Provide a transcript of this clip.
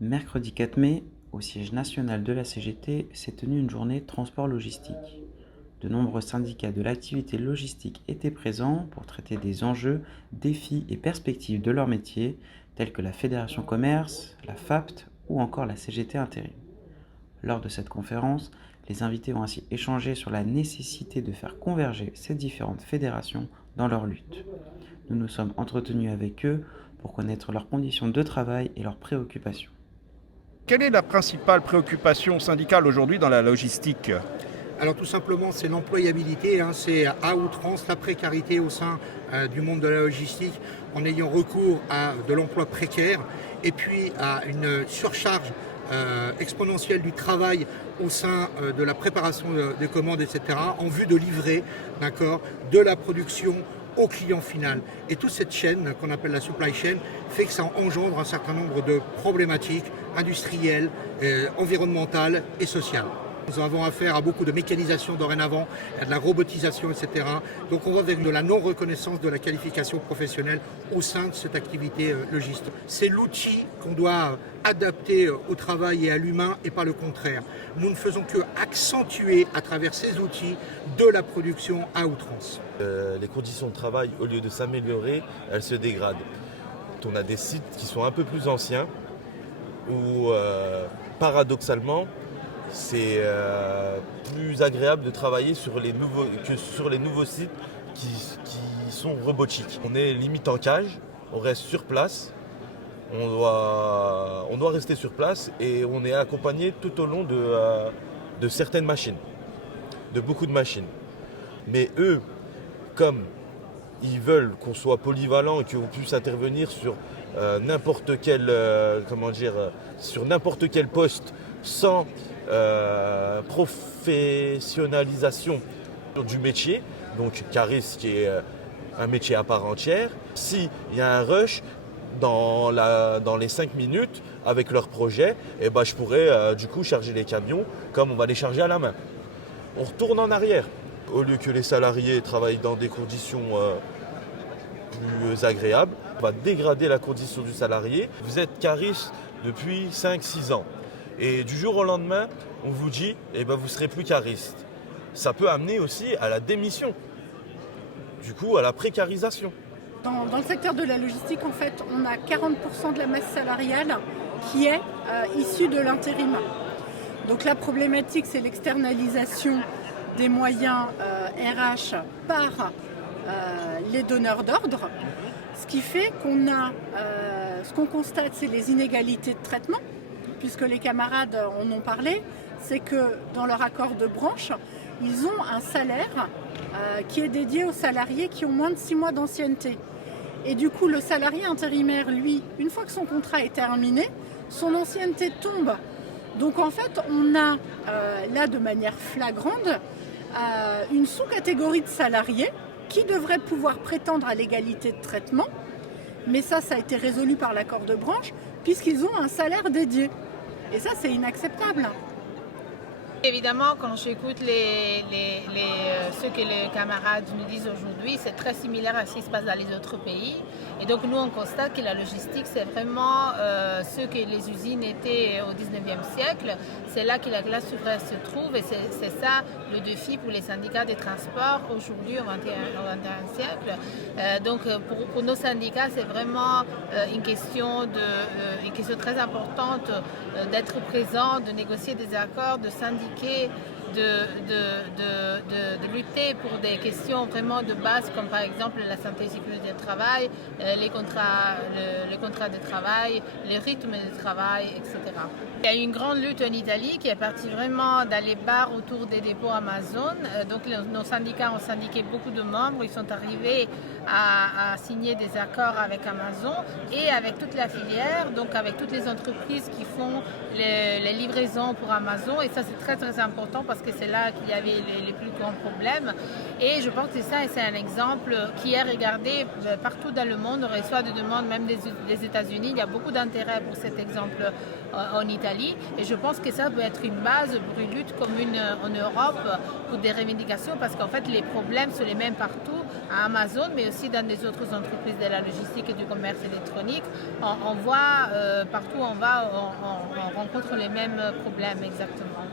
Mercredi 4 mai, au siège national de la CGT, s'est tenue une journée transport logistique. De nombreux syndicats de l'activité logistique étaient présents pour traiter des enjeux, défis et perspectives de leur métier, tels que la Fédération Commerce, la FAPT ou encore la CGT Intérim. Lors de cette conférence, les invités ont ainsi échangé sur la nécessité de faire converger ces différentes fédérations dans leur lutte. Nous nous sommes entretenus avec eux pour connaître leurs conditions de travail et leurs préoccupations. Quelle est la principale préoccupation syndicale aujourd'hui dans la logistique ? Alors tout simplement, c'est l'employabilité, c'est à outrance la précarité au sein du monde de la logistique en ayant recours à de l'emploi précaire et puis à une surcharge exponentielle du travail au sein de la préparation des commandes, etc., en vue de livrer de la production au client final. Et toute cette chaîne qu'on appelle la supply chain fait que ça engendre un certain nombre de problématiques industrielles, environnementales et sociales. Nous avons affaire à beaucoup de mécanisation dorénavant, à de la robotisation, etc. Donc on va vers de la non-reconnaissance de la qualification professionnelle au sein de cette activité logistique. C'est l'outil qu'on doit adapter au travail et à l'humain et pas le contraire. Nous ne faisons que accentuer à travers ces outils de la production à outrance. Les conditions de travail, au lieu de s'améliorer, elles se dégradent. On a des sites qui sont un peu plus anciens où paradoxalement, c'est plus agréable de travailler que sur les nouveaux sites qui sont robotiques. On est limite en cage, on reste sur place, on doit rester sur place et on est accompagné tout au long de certaines machines, de beaucoup de machines. Mais eux, comme ils veulent qu'on soit polyvalent et qu'on puisse intervenir sur n'importe quel poste sans professionnalisation du métier, donc cariste qui est un métier à part entière. S'il y a un rush dans les 5 minutes avec leur projet, je pourrais du coup charger les camions comme on va les charger à la main. On retourne en arrière. Au lieu que les salariés travaillent dans des conditions plus agréables, on va dégrader la condition du salarié. Vous êtes cariste depuis 5-6 ans. Et du jour au lendemain, on vous dit vous ne serez plus cariste. Ça peut amener aussi à la démission, du coup à la précarisation. Dans le secteur de la logistique, en fait, on a 40% de la masse salariale qui est issue de l'intérim. Donc la problématique, c'est l'externalisation des moyens RH par les donneurs d'ordre, ce qui fait qu'on a, ce qu'on constate, c'est les inégalités de traitement, puisque les camarades en ont parlé, c'est que dans leur accord de branche, ils ont un salaire qui est dédié aux salariés qui ont moins de 6 mois d'ancienneté. Et du coup, le salarié intérimaire, lui, une fois que son contrat est terminé, son ancienneté tombe. Donc en fait, on a là de manière flagrante une sous-catégorie de salariés qui devraient pouvoir prétendre à l'égalité de traitement, mais ça a été résolu par l'accord de branche, puisqu'ils ont un salaire dédié. Et ça, c'est inacceptable. Évidemment, quand j'écoute ce que les camarades nous disent aujourd'hui, c'est très similaire à ce qui se passe dans les autres pays. Et donc nous, on constate que la logistique, c'est vraiment ce que les usines étaient au 19e siècle. C'est là que la classe ouvrière se trouve et c'est ça le défi pour les syndicats des transports aujourd'hui au 21e siècle. Donc pour nos syndicats, c'est vraiment une question très importante d'être présent, de négocier des accords, de syndiquer, de lutter pour des questions vraiment de base comme par exemple la santé et sécurité du travail, les contrats de travail, les rythmes de travail, etc. Il y a eu une grande lutte en Italie qui est partie vraiment dans les bars autour des dépôts Amazon. Donc nos syndicats ont syndiqué beaucoup de membres, ils sont arrivés à signer des accords avec Amazon et avec toute la filière, donc avec toutes les entreprises qui font les livraisons pour Amazon. Et ça c'est très très important parce parce que c'est là qu'il y avait les plus grands problèmes. Et je pense que c'est un exemple qui est regardé partout dans le monde. On reçoit des demandes même des États-Unis. Il y a beaucoup d'intérêt pour cet exemple en Italie. Et je pense que ça peut être une base pour une lutte commune en Europe pour des revendications, parce qu'en fait les problèmes sont les mêmes partout, à Amazon, mais aussi dans des autres entreprises de la logistique et du commerce électronique. On voit partout où on va, on rencontre les mêmes problèmes exactement.